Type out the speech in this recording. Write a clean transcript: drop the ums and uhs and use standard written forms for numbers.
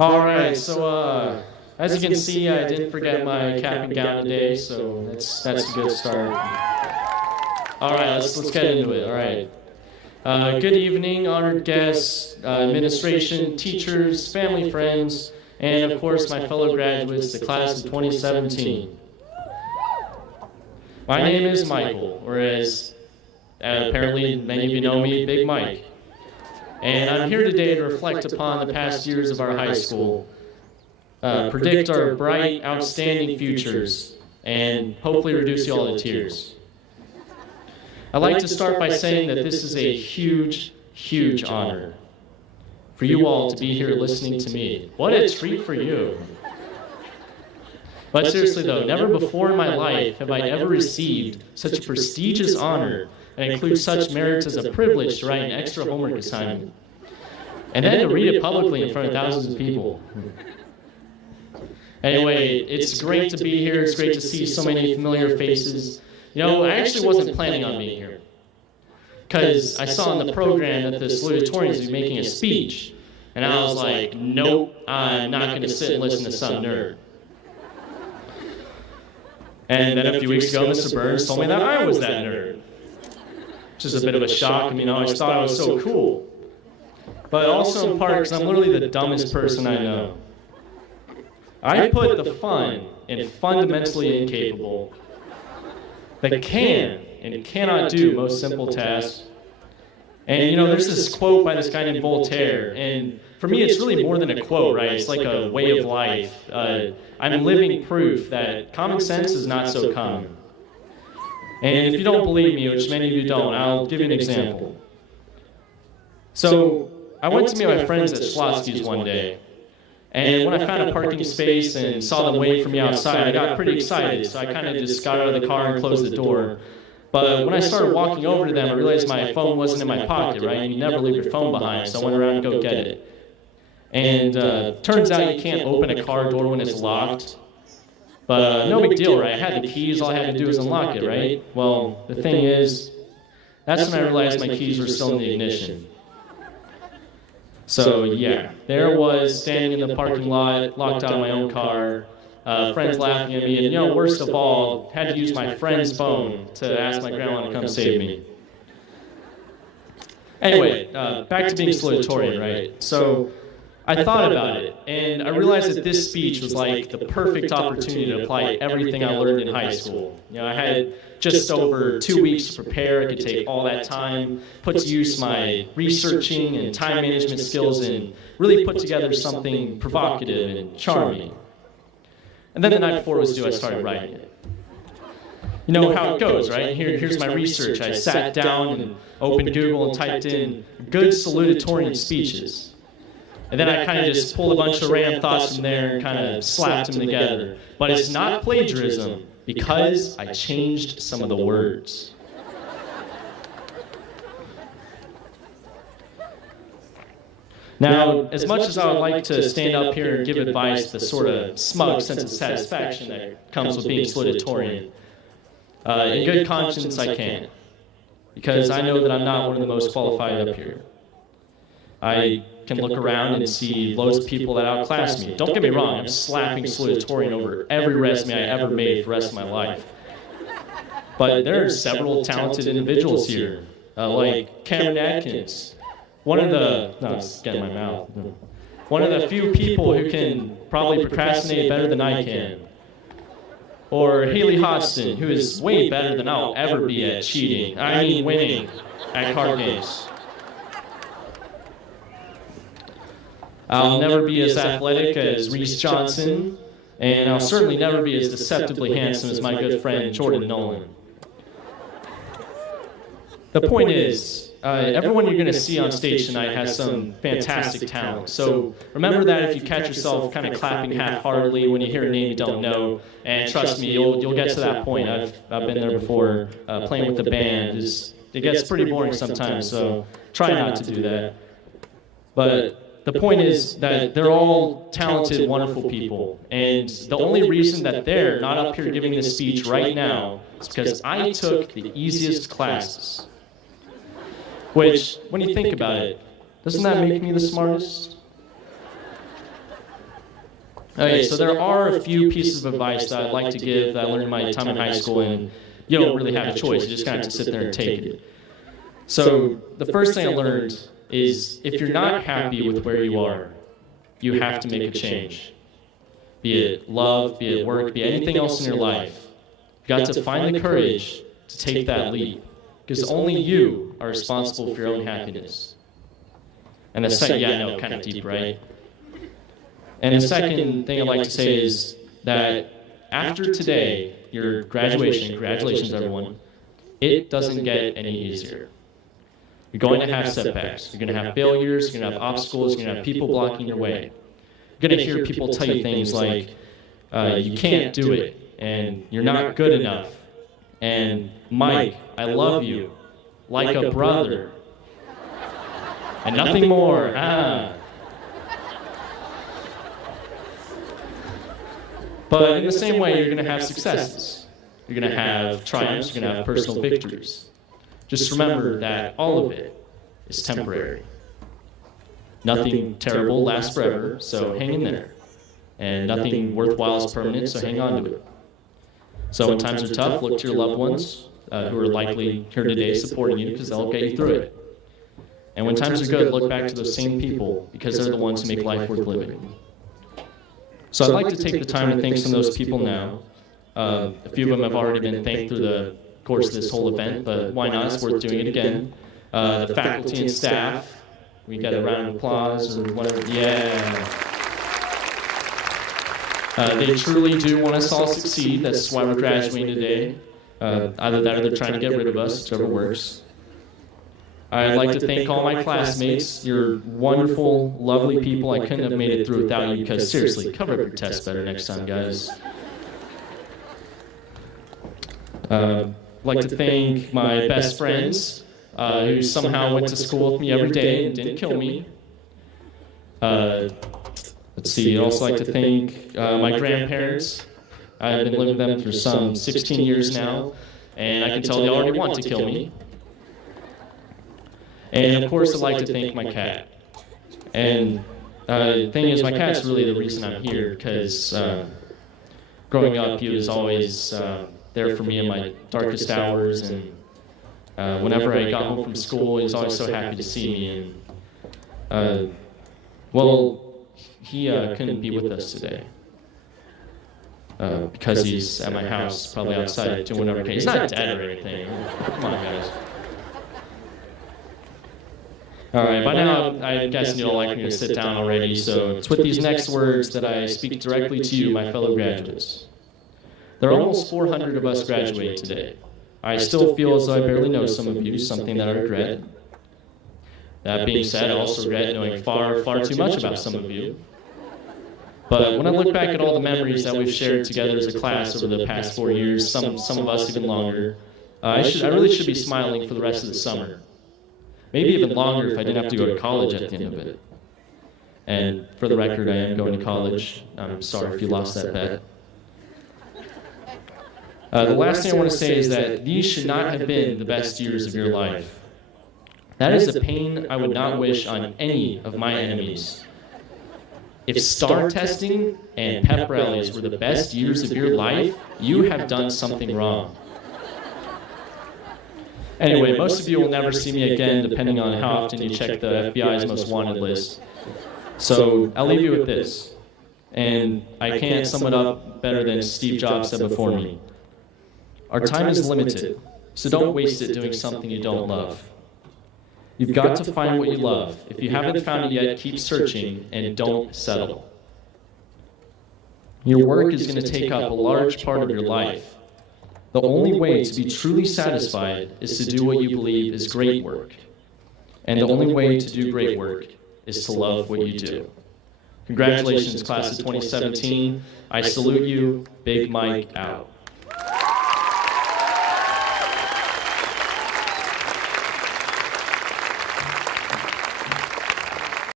All right, so as you can see, I didn't forget my cap and gown today, so that's a good start. All right, let's get into it. All right. Good evening, honored guests, administration, teachers, family, friends, and of course my fellow graduates, the class of 2017. My name is Michael, or as apparently many of you know me, Big Mike. And I'm here today to reflect upon the past years of our high school, predict our bright, outstanding futures, and hopefully reduce you all to tears. I'd like to start by saying that this is a huge, huge honor for you all to be here listening to me. What a treat for you. But seriously though, never before in my life have I ever received such a prestigious honor and includes such merits as a privilege to write an extra homework assignment. And then to read it publicly in front of thousands of people. Anyway, it's great to be here. It's great to see so many familiar faces. You know, I actually wasn't planning on being here, because I saw in the program that the salutatorians would be making a speech. And I was like, nope, I'm not going to sit and listen to some nerd. And then a few weeks ago, Mr. Burns told me that I was that nerd. Which is a bit of a shock. I mean, I always thought I was so cool. But also in part because I'm literally the dumbest person I know. I put the fun in fundamentally incapable that can and cannot do most simple tasks. And you know, there's this quote by this guy named Voltaire, and for me it's really more than a quote, right? It's like a way of life. I'm living proof that common sense is not so common. And if you don't believe me, which many of you don't, I'll give you an example. So I went to meet my friends at Schlotsky's one day, and when I found a parking space and saw them waiting for me outside, I got pretty excited, so I kind of just got out of the car and closed the door. But when I started walking over to them, I realized my phone wasn't in my pocket, right? And you never leave your phone behind, so I went around to go get it. And turns out you can't open a car door when it's locked. But no big deal, right? I had the keys, all I had to do was unlock it, right? Well, the thing is, that's when I realized my keys were still in the ignition. So yeah, there I was, standing in the parking lot, locked out of my own car, friends laughing at me, and you know, worst of all, had to use my friend's phone to ask my grandma to come save me. Anyway, back to being salutatorian, right? So I thought about it, and I realized that this speech was like the perfect opportunity to apply everything I learned in high school. You know, I had just over 2 weeks to prepare. I could take all that time, put to use my researching and time management skills, and really put together something provocative and charming. And then the night before it was due, I started writing it. You know how it goes, right? Here's my research. I sat down and opened Google and typed in good salutatorian speeches. And then I kind of just pulled a bunch of random thoughts from there and kind of slapped them together. But it's not plagiarism because I changed some of the words. Now, as much as I would like to stand up here and give advice, the sort of smug sense of satisfaction that comes with being salutatorian, in good conscience I can't. Because I know that I'm not one of the most qualified up here. I can look around and see loads of people that outclass me. Don't get me wrong, I'm slapping salutatorian over every resume I ever made for the rest of my life. But there are several talented individuals here, like Cameron Atkins, one of the few people who can probably procrastinate better than I can. Or Haley Hodgson, who is way better than I'll ever be at cheating. I mean winning at card games. I'll never be as athletic as Reese Johnson, and I'll certainly never be as deceptively handsome as my good friend Jordan Nolan. The point is, everyone you're going to see on stage tonight has some fantastic talent. So remember that if you catch yourself kind of clapping half-heartedly when you hear a name you don't know, and trust me, you'll get to that point. I've been there before, playing with the band. It gets pretty boring sometimes, so try not to do that. But the point is that they're all talented, wonderful people, and the only reason that they're not up here giving this speech right now is because I took the easiest classes. Which, when you think about it, doesn't that make me the smartest? Okay, so there are a few pieces of advice that I'd like to give that I learned in my time in high school, and you don't really have a choice. You just kind of have to sit there and take it. So the first thing I learned is if you're not happy with where you are, you have to make a change. Be it love, be it work, be it anything else in your life. You've got to find the courage to take that leap, because only you are responsible for your own happiness. And the second, yeah, I know, kind of deep, right? And the second thing I'd like to say is that after today, your graduation, congratulations everyone, it doesn't get any easier. You're going to have setbacks. You're going to have failures. You're going to have obstacles. You're going to have people blocking your way. You're going to hear people tell you things like, you can't do it, and you're not good enough, and Mike, I love you, like a brother, and nothing more. But in the same way, you're going to have successes. You're going to have triumphs. You're going to have personal victories. Just remember that all of it is temporary. Nothing terrible lasts forever, so hang in there. And nothing worthwhile is permanent, so hang on to it. So when times are tough, look to your loved ones who are likely here today supporting you, because they'll get you through it. And when times are good, look back to those same people, because they're the ones who make life worth living. So I'd like to take the time to thank some of those people now. A few of them have already been thanked through the course of this whole event, but why not? It's worth doing it again. The faculty and staff, we got a round of applause or whatever. Yeah. They truly do want us all to succeed. That's why we're graduating today. Either that or they're trying to get rid of us, whichever works. I'd like to thank all my classmates. You're wonderful, lovely people. I couldn't have made it through without you, because seriously, cover up your tests better next time, guys. I'd like to thank my best friends who somehow went to school with me every day and didn't kill me. Let's see, I'd also like to thank my grandparents. I've been living with them for some 16 years now, and I can tell they already want to kill me. And of course, I'd like to thank my cat. And the thing is, my cat's really the reason I'm here, because growing up, he was always there for me in my darkest hours, and whenever I got home from school, he was always so happy to see me. And well, he couldn't be with us today because he's at my house, probably outside doing whatever. He's not dead or anything. Come on, guys. All right, by now, I guess you'd all like me to sit down already, so it's with these next words that I speak directly to you, my fellow graduates. There are almost 400 of us graduating today. I still feel as though I barely know some of you, something that I regret. That being said, I also regret knowing far, far too much about some of you. But when I look back at all the memories that we've shared together as a class over the past 4 years, some of us even longer, I really should be smiling for the rest of the summer. Maybe even longer if I didn't have to go to college at the end of it. And for the record, I am going to college. I'm sorry if you lost that bet. The last thing I want to say is that these should not have been the best years of your life. That is a pain I would not wish on any of my enemies. If STAR testing and pep rallies were the best years of your life, you have done something wrong. Anyway, most of you will never see me again, depending on how often you check the FBI's most wanted list. So I'll leave you with this. And I can't sum it up better than Steve Jobs said before me. Our time is limited, so don't waste it doing something you don't love. You've got to find what you love. If you haven't found it yet, keep searching and don't settle. Your work is going to take up a large part of your life. The only way to be truly satisfied is to do what you believe is great work. And the only way to do great work is to love what you do. Congratulations, class of 2017. I salute you. Big Mike out.